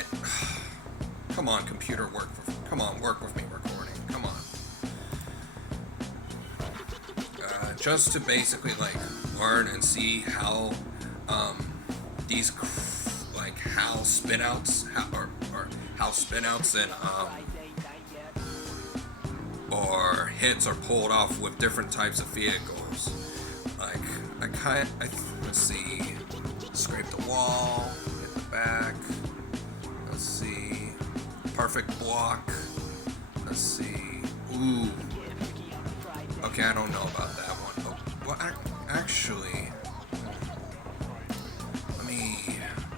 And, come on, computer, come on, work with me, recording. Come on. Just to basically like learn and see how these like how spinouts or how spinouts and or hits are pulled off with different types of vehicles. Like let's see, scrape the wall, hit the back. Let's see, perfect block. Let's see. Ooh. Okay, I don't know about that one. Oh, well, actually,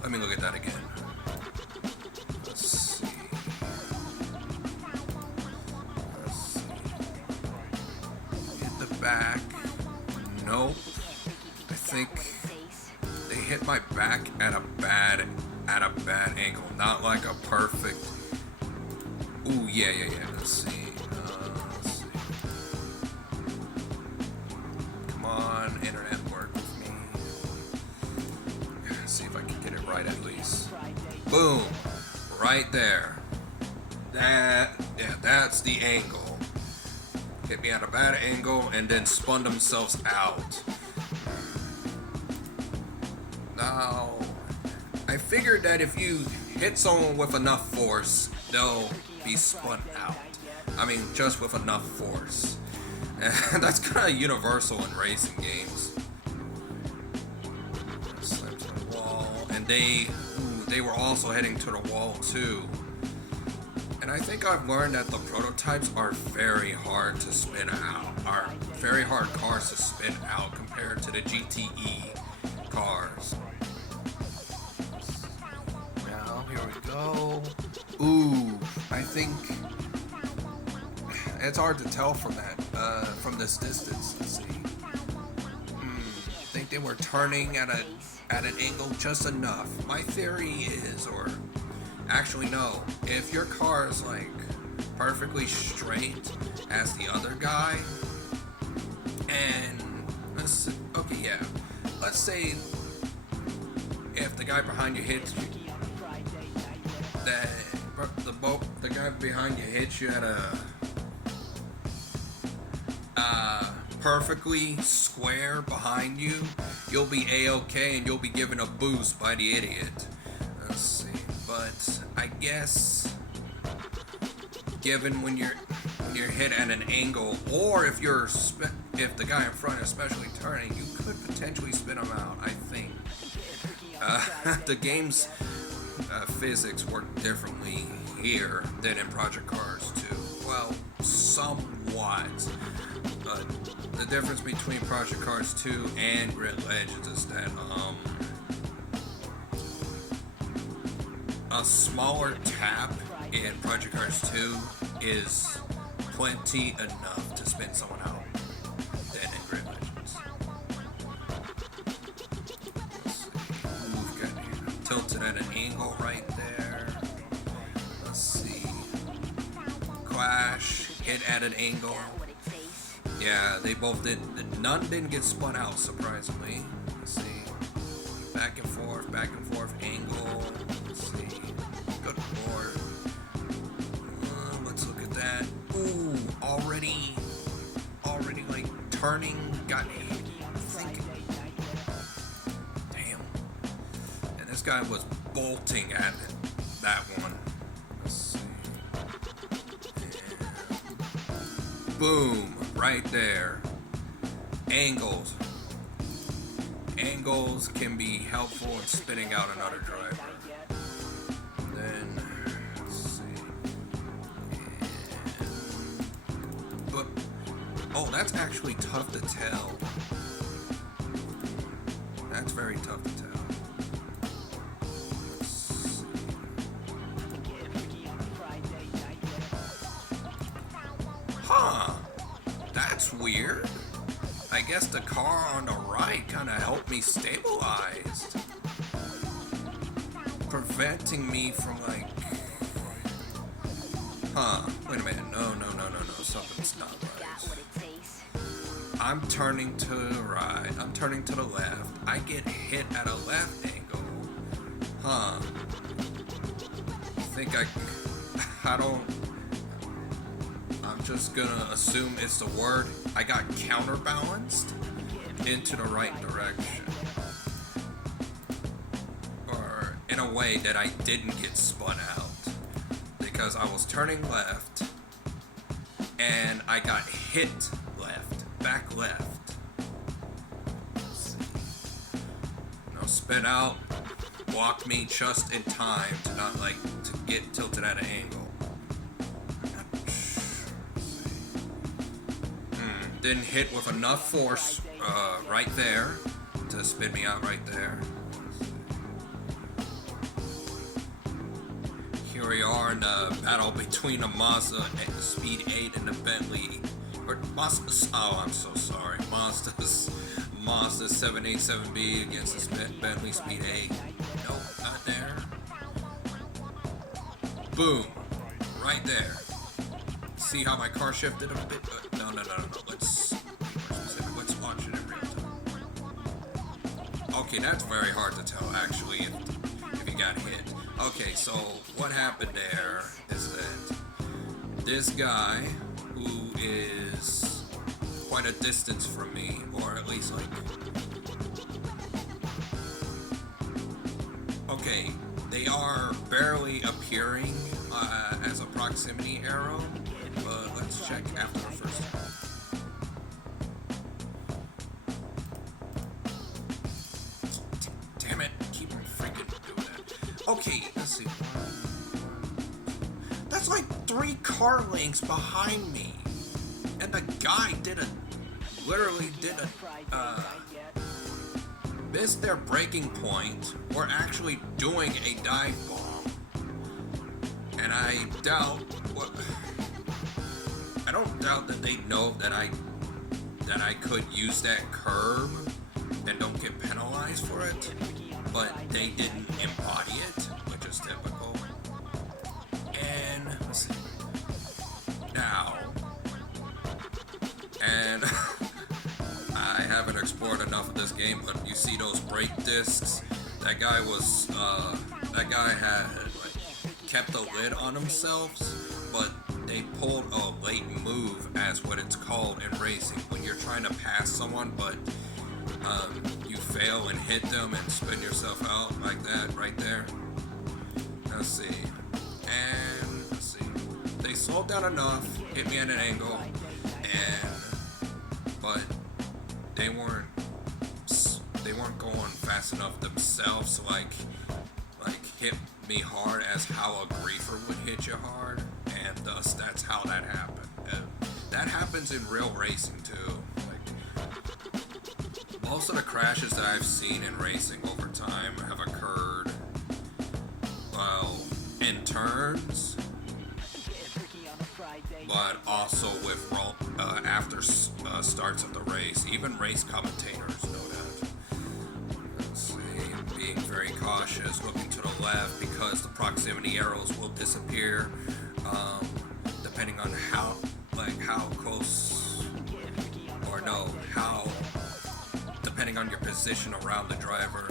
let me look at that again. Let's see. Hit the back. Nope. I think they hit my back at a bad angle, not like a perfect. Ooh, yeah. Let's see. Come on, internet, work with me. Let's see if I can get it right at least. Boom, right there. That's the angle. Hit me at a bad angle and then spun themselves out. Now, I figured that if you hit someone with enough force, they'll be spun out. I mean, just with enough force. And that's kind of universal in racing games. Slam to the wall, and they were also heading to the wall too. And I think I've learned that the prototypes are very hard to spin out, are very hard cars to spin out compared to the GTE cars. Now, here we go. Ooh, I think it's hard to tell from from this distance. Let's see. I think they were turning at an angle just enough. My theory is, or actually no, if your car is like perfectly straight as the other guy, and let's say if the guy behind you hits you, the guy behind you hits you at a perfectly square behind you, you'll be A-okay and you'll be given a boost by the idiot. Let's see, but I guess given when you're hit at an angle, or if the guy in front is especially turning, you could potentially spin him out. I think the game's physics work differently here than in Project Cars 2. Well, somewhat. The difference between Project Cars 2 and Grid Legends is that a smaller tap in Project Cars 2 is plenty enough to spin someone out than in Grid Legends. We've got tilted at an angle right there. Let's see. Clash, hit at an angle. Yeah, they both did. None didn't get spun out, surprisingly. Let's see. Back and forth, angle. Let's see. Good lord. Let's look at that. Ooh, already like turning, got hit. Damn. And this guy was bolting at that one. Let's see. And boom. Right there. Angles can be helpful in spinning out another driver. Then, let's see. But, oh, that's actually tough to tell. That's very tough to tell. Let's see. Huh. That's weird. I guess the car on the right kind of helped me stabilize, preventing me from like, wait a minute, no, something's not right. I'm turning to the right, I'm turning to the left, I get hit at a left angle, think I don't. I'm just gonna assume it's the word. I got counterbalanced into the right direction. Or in a way that I didn't get spun out. Because I was turning left and I got hit left, back left. No, spin out, blocked me just in time to not to get tilted at an angle. Didn't hit with enough force right there to spin me out right there. Here we are in the battle between the Mazda Speed 8 and the Bentley. I'm so sorry. Mazda's 787B against the Bentley Speed 8. Nope, not there. Boom. Right there. See how my car shifted a bit? No. Let's watch it in real time. Okay, that's very hard to tell, actually, if you got hit. Okay, so what happened there is that this guy, who is quite a distance from me, or at least okay, they are barely appearing as a proximity arrow, but let's check after the first time. Damn it, keep freaking doing that. Okay, let's see. That's like 3 car lengths behind me. And the guy literally missed their braking point, or actually doing a dive bomb. And I don't doubt that they know that I could use that curb and don't get penalized for it, but they didn't embody it, which is typical. And now, I haven't explored enough of this game, but you see those brake discs? That guy had kept a lid on themselves, but they pulled a late move, as what it's called in racing, when you're trying to pass someone, but you fail and hit them and spin yourself out like that right there. Let's see. They slowed down enough, hit me at an angle, but they weren't going fast enough themselves to like hit me hard as how a griefer would hit you hard, and thus that's how that happened. That happens in real racing too. Most of the crashes that I've seen in racing over time have occurred, in turns, but also with after starts of the race. Even race commentators know that. Let's see, being very cautious, looking to the left because the proximity arrows will disappear, depending on how close, or no, depending on your position around the driver.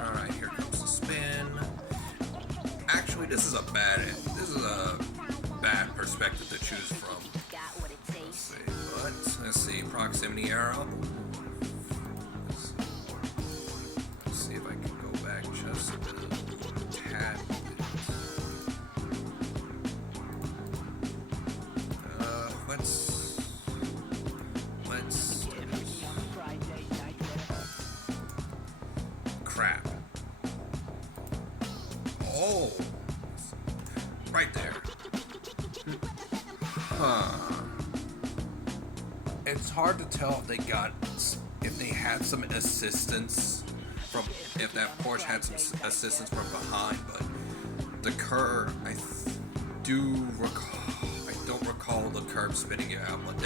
Alright, here comes the spin. Actually, this is a bad perspective to choose from. Let's see, proximity arrow. Let's see if I can go back just a tad bit. Crap. Oh, right there. It's hard to tell if they had some assistance if that Porsche had some assistance from behind, but the curb, I don't recall the curb spinning it out, but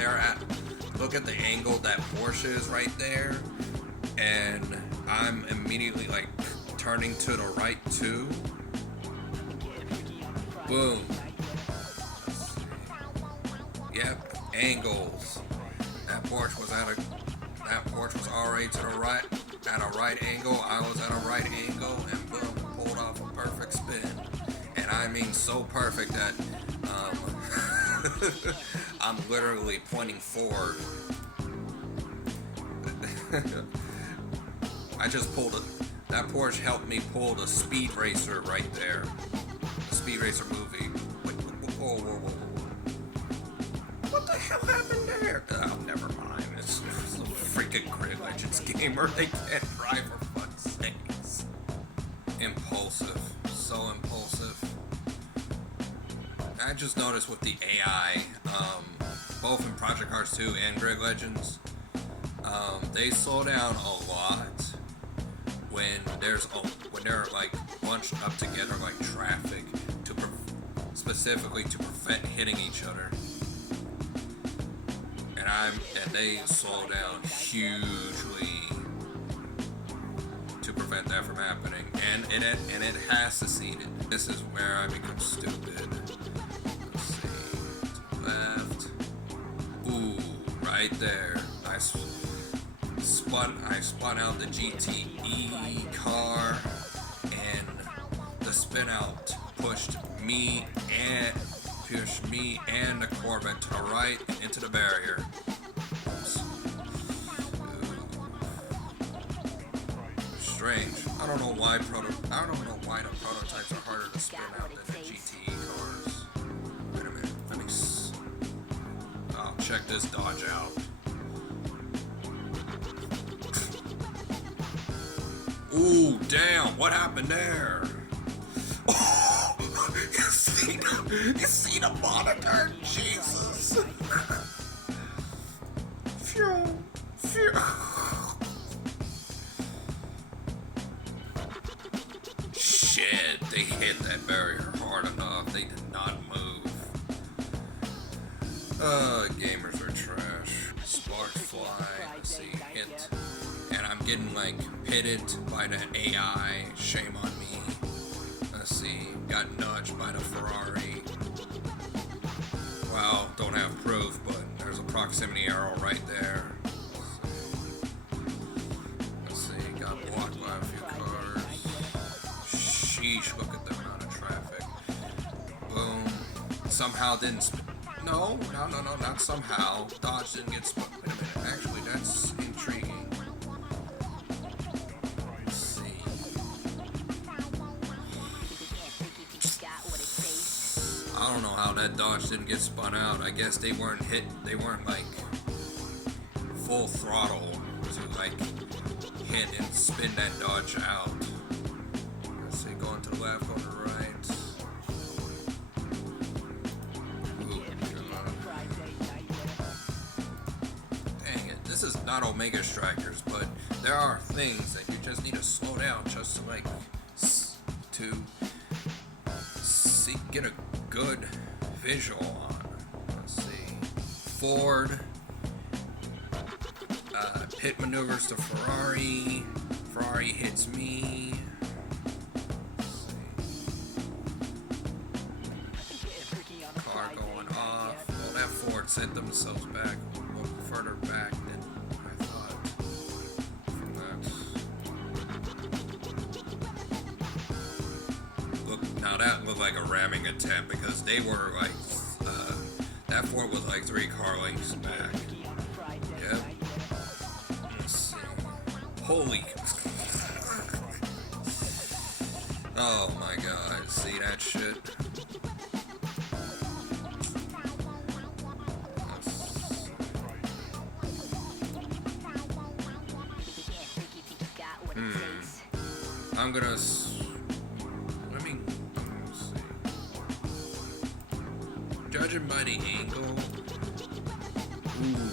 look at the angle that Porsche is right there, and I'm immediately turning to the right too. Boom. Yep, angles. That Porsche was at That Porsche was already to the right, at a right angle. I was at a right angle, and boom, pulled off a perfect spin. And I mean so perfect that I'm literally pointing forward. I just pulled it. That Porsche helped me pull the Speed Racer right there. The Speed Racer movie. Like, whoa, whoa, whoa, whoa. What the hell happened there? Oh, never mind. It's a freaking Grid Legends gamer. They can't drive for fuck's sakes. Impulsive. So impulsive. I just noticed with the AI, both in Project Cars 2 and Grid Legends, they slow down a lot when they're like bunched up together like traffic specifically to prevent hitting each other. And they slow down hugely to prevent that from happening. And it has succeeded. This is where I become stupid. Let's see. Left. Ooh, right there. I spun out the GTE car, and the spin out pushed me and the Corvette to the right and into the barrier. Strange. I don't know why the prototypes are harder to spin out than the GTE cars. Wait a minute. Let me. Oh, check this Dodge out. Ooh, damn! What happened there? Oh, you see the monitor? Jesus! Phew, phew. Shit! They hit that barrier hard enough. They did not move. Gamers are trash. Sparks fly. Let's see, hit. And I'm getting like pitted by the AI. Shame on me. Let's see. Got nudged by the Ferrari. Well, don't have proof, but there's a proximity arrow right there. Let's see. Got blocked by a few cars. Sheesh, look at the amount of traffic. Boom. Somehow didn't No, not somehow. Dodge didn't get spun. Wait a minute. Actually, that's intriguing. I don't know how that Dodge didn't get spun out. I guess they weren't like full throttle to like hit and spin that Dodge out. Let's see, going to the left, going to the right. Ooh, dang it. This is not Omega Strikers, but there are things that you just need to slow down just to like get a good visual on. Let's see. Ford. Pit maneuvers to Ferrari. Ferrari hits me. Let's see. Car going off. Well, that Ford set themselves back a little further back than I thought. From that. Now that looked like a ramming attempt because they were like, that Ford was like 3 car lengths back. Yep. Let's see. Holy. Oh my god. See that shit? I'm gonna. Judging by the angle, ooh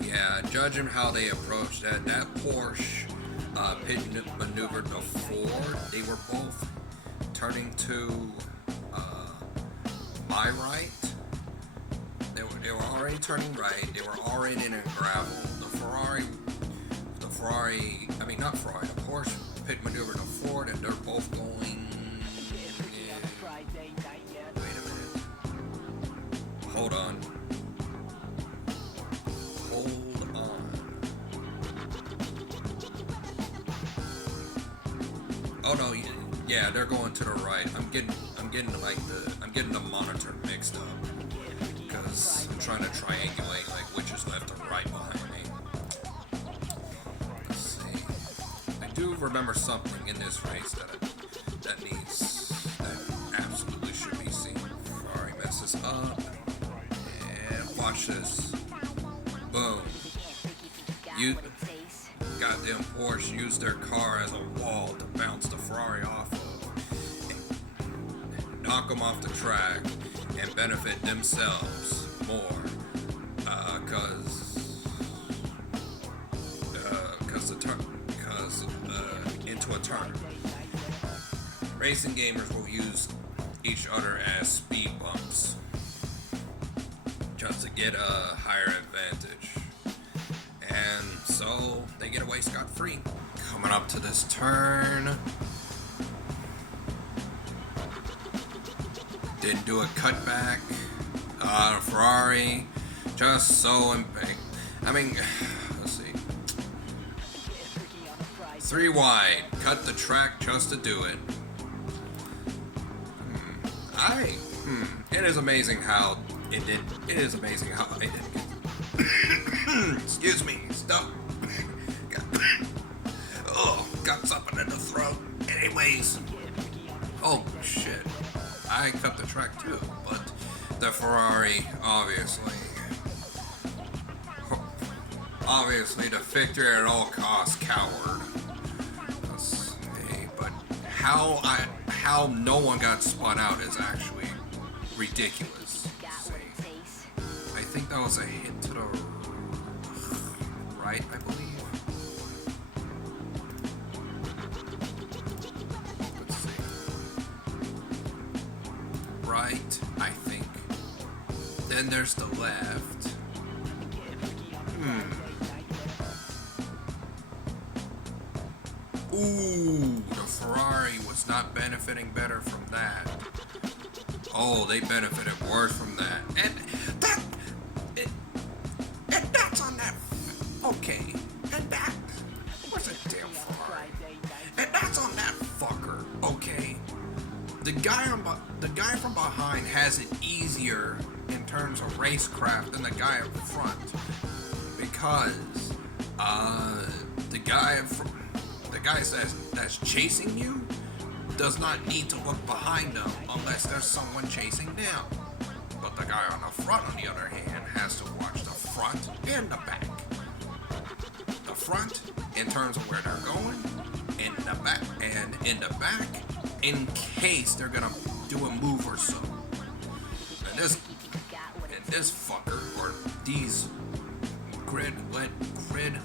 yeah, judging how they approached that Porsche pit maneuvered the Ford. They were both turning to my right. They were already turning right. They were already in a gravel. The Porsche pit maneuvered the Ford, and they're both going. Hold on. Oh no, yeah, they're going to the right. I'm getting the monitor mixed up because I'm trying to triangulate like which is left and right behind me. Let's see. I do remember something in this race that absolutely should be seen. Ferrari messes up, and watch this. Boom. You goddamn Porsche used their car as a wall to bounce the Ferrari off of, and knock them off the track, and benefit themselves more, into a turn. Racing gamers will use each other as speed bumps just to get a higher advantage. And so they get away scot-free. Coming up to this turn. Didn't do a cutback. Ferrari just so impatient. I mean, let's see. 3 wide. Cut the track just to do it. It is amazing how it did. It is amazing how I didn't get. Excuse me. Stop. Got something in the throat. Anyways. Oh shit. I cut the track too, but the Ferrari obviously the victory at all costs coward. Let's see, but how no one got spun out is actually ridiculous. I think that was a hit to the right, I believe. Let's see. Right, I think. Then there's the left. Ooh, the Ferrari was not benefiting better from that. Oh, they benefited worse from that. And that's on that. Okay. And that. Where's that damn Ferrari? And that's on that fucker. Okay. The guy from behind has it easier in terms of racecraft than the guy up front, because the guy that's chasing you does not need to look behind them unless there's someone chasing them. But the guy on the front, on the other hand, has to watch the front and the back. The front in terms of where they're going, in the back, and in the back in case they're gonna do a move or so. And this fucker, or these grid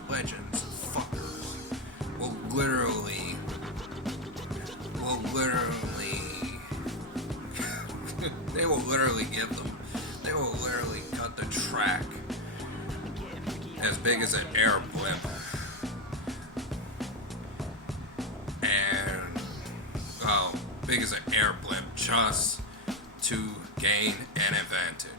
legends fuckers, will literally they will literally cut the track as big as an air blimp, and big as an air blimp, just to gain an advantage.